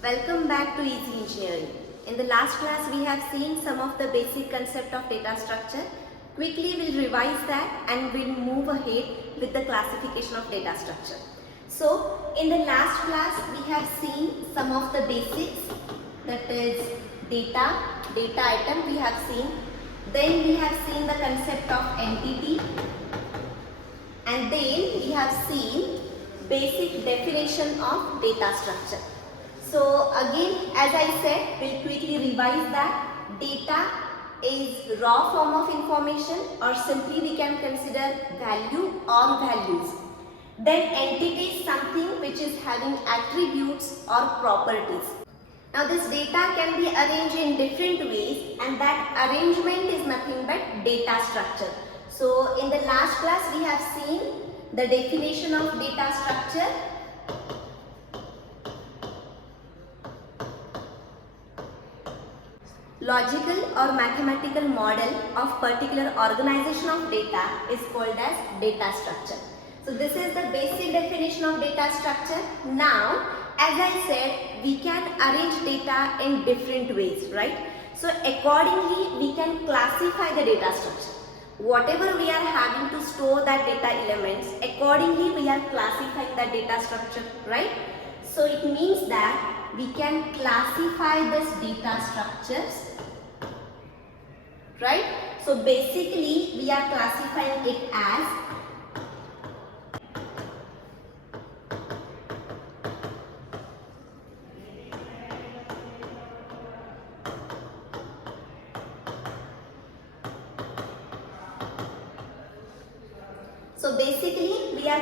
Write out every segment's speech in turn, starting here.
Welcome back to Easy Engineering. In the last class we have seen some of the basic concept of data structure. Quickly we'll revise that and we'll move ahead with the classification of data structure. So in the last class we have seen some of the basics, that is data item we have seen. Then we have seen the concept of entity, and then we have seen basic definition of data structure. So again, as I said, we'll quickly revise that. Data is raw form of information, or simply we can consider value or values. Then entity is something which is having attributes or properties. Now this data can be arranged in different ways, and that arrangement is nothing but data structure. So in the last class we have seen the definition of data structure. Logical or mathematical model of particular organization of data is called as data structure. So this is the basic definition of data structure. Now, as I said, we can arrange data in different ways, right? So accordingly, we can classify the data structure. Whatever we are having to store that data elements, accordingly we are classifying the data structure, right? So it means that we can classify this data structures, right? So basically we are classifying it as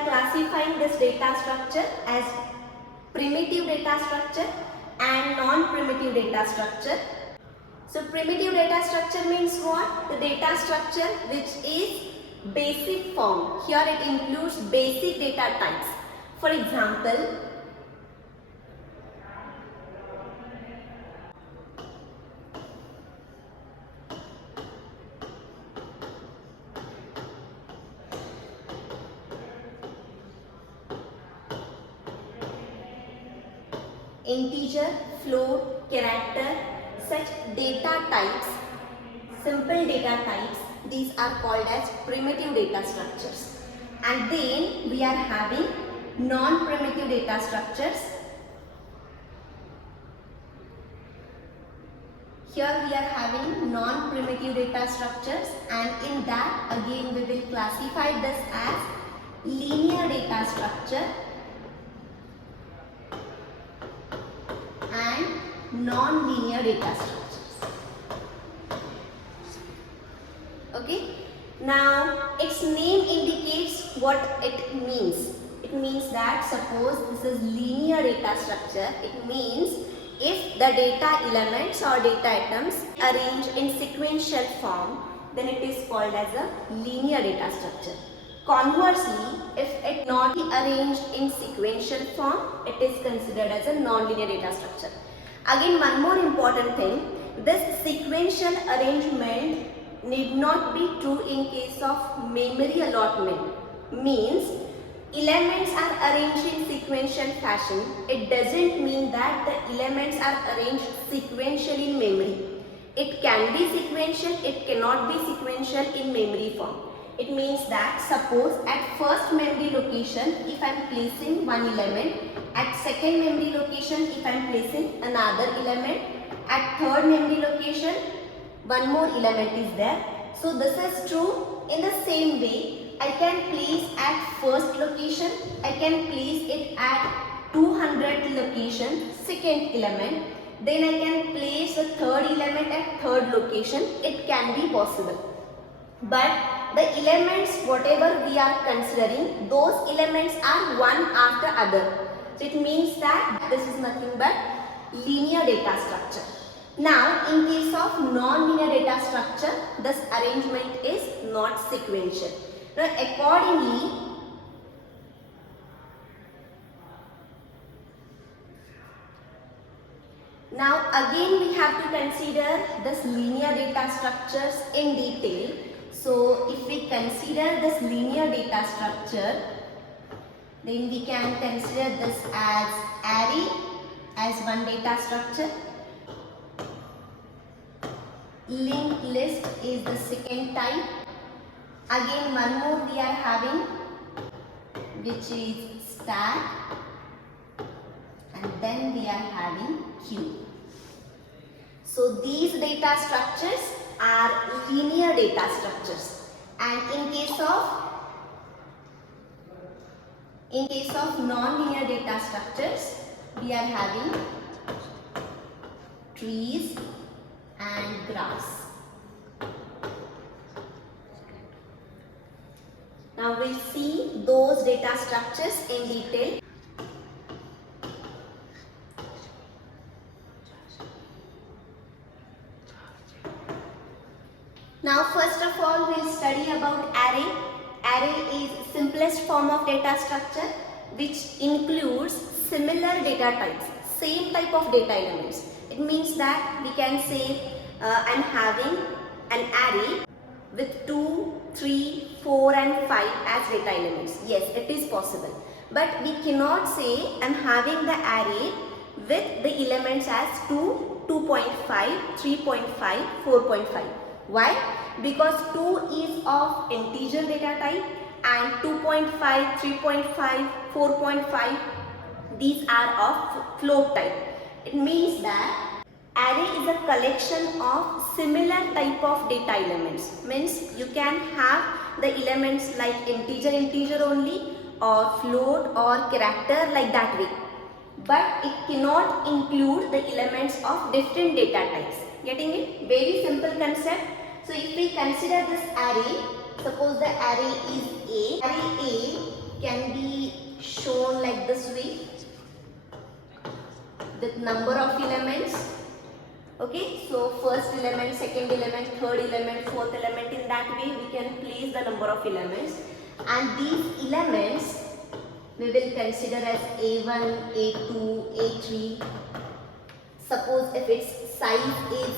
classifying this data structure as primitive data structure and non-primitive data structure. So primitive data structure means what? The data structure which is basic form. Here it includes basic data types. For example, integer, float, character, such data types, simple data types, these are called as primitive data structures. And then we are having non-primitive data structures. Here we are having non-primitive data structures, and in that again we will classify this as linear data structure and non-linear data structures. Okay. Now its name indicates what it means. It means that suppose this is linear data structure, it means if the data elements or data items arranged in sequential form, then it is called as a linear data structure. Conversely, if it not arranged in sequential form, it is considered as a non-linear data structure. Again, one more important thing, this sequential arrangement need not be true in case of memory allotment. Means elements are arranged in sequential fashion. It doesn't mean that the elements are arranged sequentially in memory. It can be sequential, it cannot be sequential in memory form. It means that suppose at first memory location if I am placing one element, at second memory location if I am placing another element, at third memory location one more element is there. So this is true. In the same way, I can place at first location, I can place it at 200 location, second element. Then I can place a third element at third location. It can be possible. But the elements whatever we are considering, those elements are one after other. So it means that this is nothing but linear data structure. Now in case of non-linear data structure, this arrangement is not sequential. Now accordingly, now again we have to consider this linear data structures in detail. So if we consider this linear data structure, then we can consider this as array as one data structure. Linked list is the second type. Again, one more we are having, which is stack, and then we are having queue. So these data structures are linear data structures, and in case of non-linear data structures, we are having trees and graphs. Now we'll see those data structures in detail. Now first of all, we'll study about array. Array is simplest form of data structure which includes similar data types, same type of data elements. It means that we can say I'm having an array with 2, 3, 4 and 5 as data elements. Yes, it is possible. But we cannot say I'm having the array with the elements as 2, 2.5, 3.5, 4.5. Why? Because 2 is of integer data type and 2.5, 3.5, 4.5, these are of float type. It means that array is a collection of similar type of data elements. Means you can have the elements like integer only, or float or character, like that way. But it cannot include the elements of different data types. Getting it? Very simple concept. So if we consider this array, suppose the array is A. Array A can be shown like this way with number of elements. Okay, so first element, second element, third element, fourth element, in that way we can place the number of elements, and these elements we will consider as A1, A2, A3. Suppose if its size is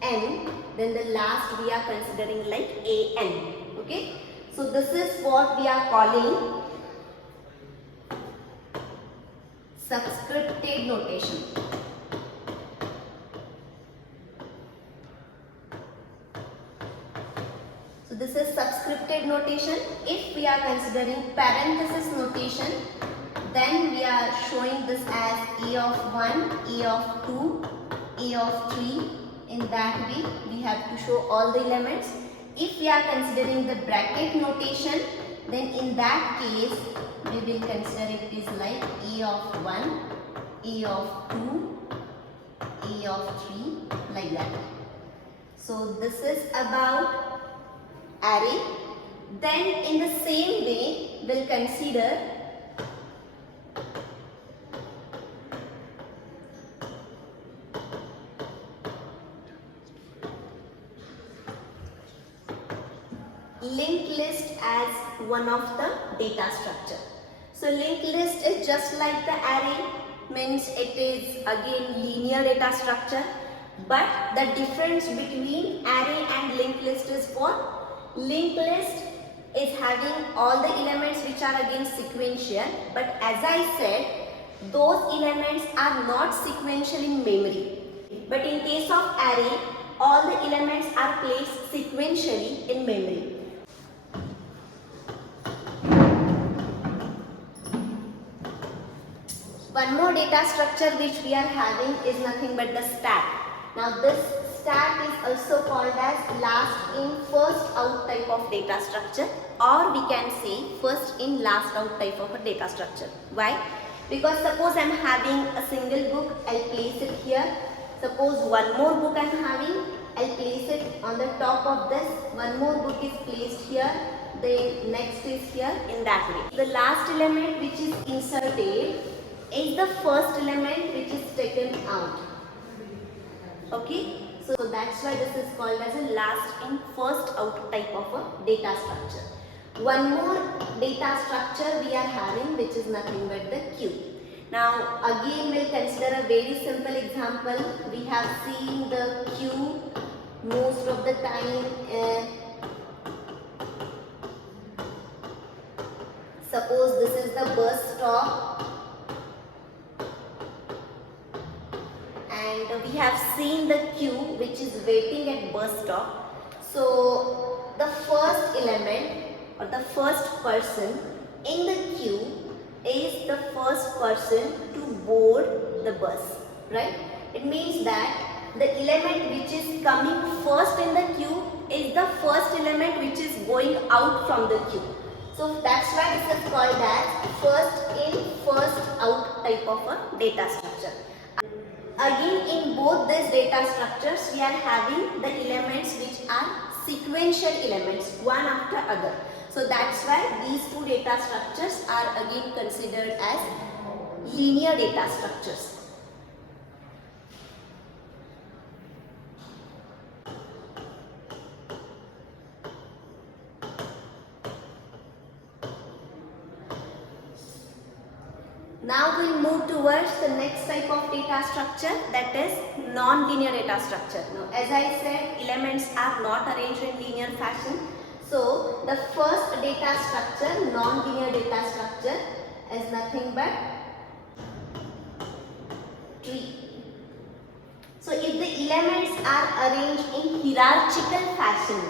n, then the last we are considering like an. Okay, so this is what we are calling subscripted notation. So this is subscripted notation. If we are considering parenthesis notation, then we are showing this as A of 1, A of 2, A of 3. In that way, we have to show all the elements. If we are considering the bracket notation, then in that case, we will consider it is like A of 1, A of 2, A of 3, like that. So this is about array. Then in the same way, we'll consider linked list as one of the data structure. So linked list is just like the array, means it is again linear data structure, but the difference between array and linked list is what? Linked list is having all the elements which are again sequential, but as I said, those elements are not sequential in memory. But in case of array, all the elements are placed sequentially in memory. One more data structure which we are having is nothing but the stack. Now this stack is also called as last in first out type of data structure, or we can say first in last out type of a data structure. Why? Because suppose I am having a single book, I'll place it here. Suppose one more book I am having, I'll place it on the top of this. One more book is placed here, the next is here, in that way. The last element which is inserted is the first element which is taken out. Okay, so that's why this is called as a last in first out type of a data structure. One more data structure we are having, which is nothing but the queue. Now again we'll consider a very simple example. We have seen the queue most of the time. Suppose this is the bus stop. and we have seen the queue which is waiting at bus stop. So the first element or the first person in the queue is the first person to board the bus, right? It means that the element which is coming first in the queue is the first element which is going out from the queue. So that's why this is called as first in, first out type of a data structure. Again, in both these data structures, we are having the elements which are sequential elements, one after other. So that's why these two data structures are again considered as linear data structures. Now we'll move towards the next type of data structure, that is non-linear data structure. Now as I said, elements are not arranged in linear fashion. So the first data structure, non-linear data structure, is nothing but tree. So if the elements are arranged in hierarchical fashion,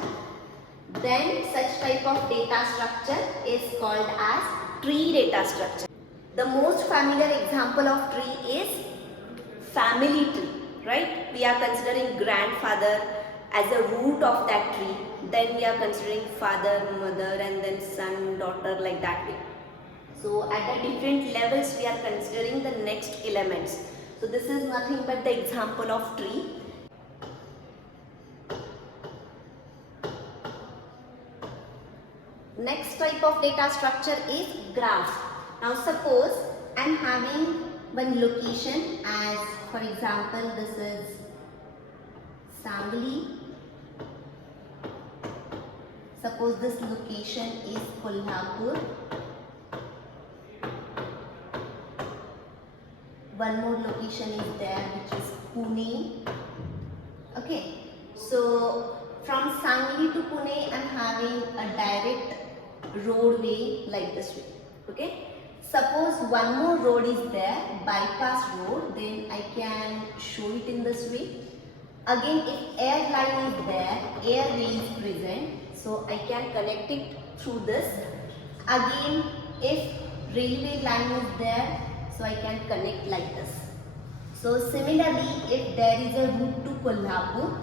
then such type of data structure is called as tree data structure. The most familiar example of tree is family tree, right? We are considering grandfather as a root of that tree. Then we are considering father, mother, and then son, daughter, like that way. So at the different levels we are considering the next elements. So this is nothing but the example of tree. Next type of data structure is graph. Now suppose I am having one location as, for example, this is Sangli. Suppose this location is Kolhapur. One more location is there which is Pune. Okay, so from Sangli to Pune I am having a direct roadway like this way. Okay. Suppose one more road is there, bypass road, then I can show it in this way. Again, if airline is there, airway is present, so I can connect it through this. Again, if railway line is there, so I can connect like this. So similarly, if there is a route to Kolhapur,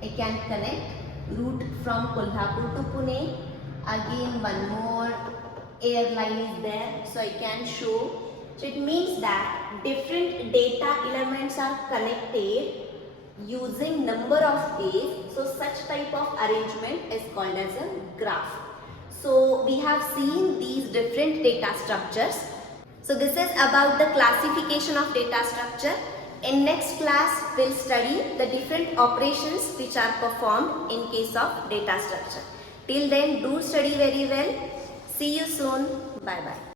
I can connect route from Kolhapur to Pune. Again, one more airline is there, so I can show. So it means that different data elements are connected using number of ways. So such type of arrangement is called as a graph. So we have seen these different data structures. So this is about the classification of data structure. In next class, we'll study the different operations which are performed in case of data structure. Till then, do study very well. See you soon. Bye bye.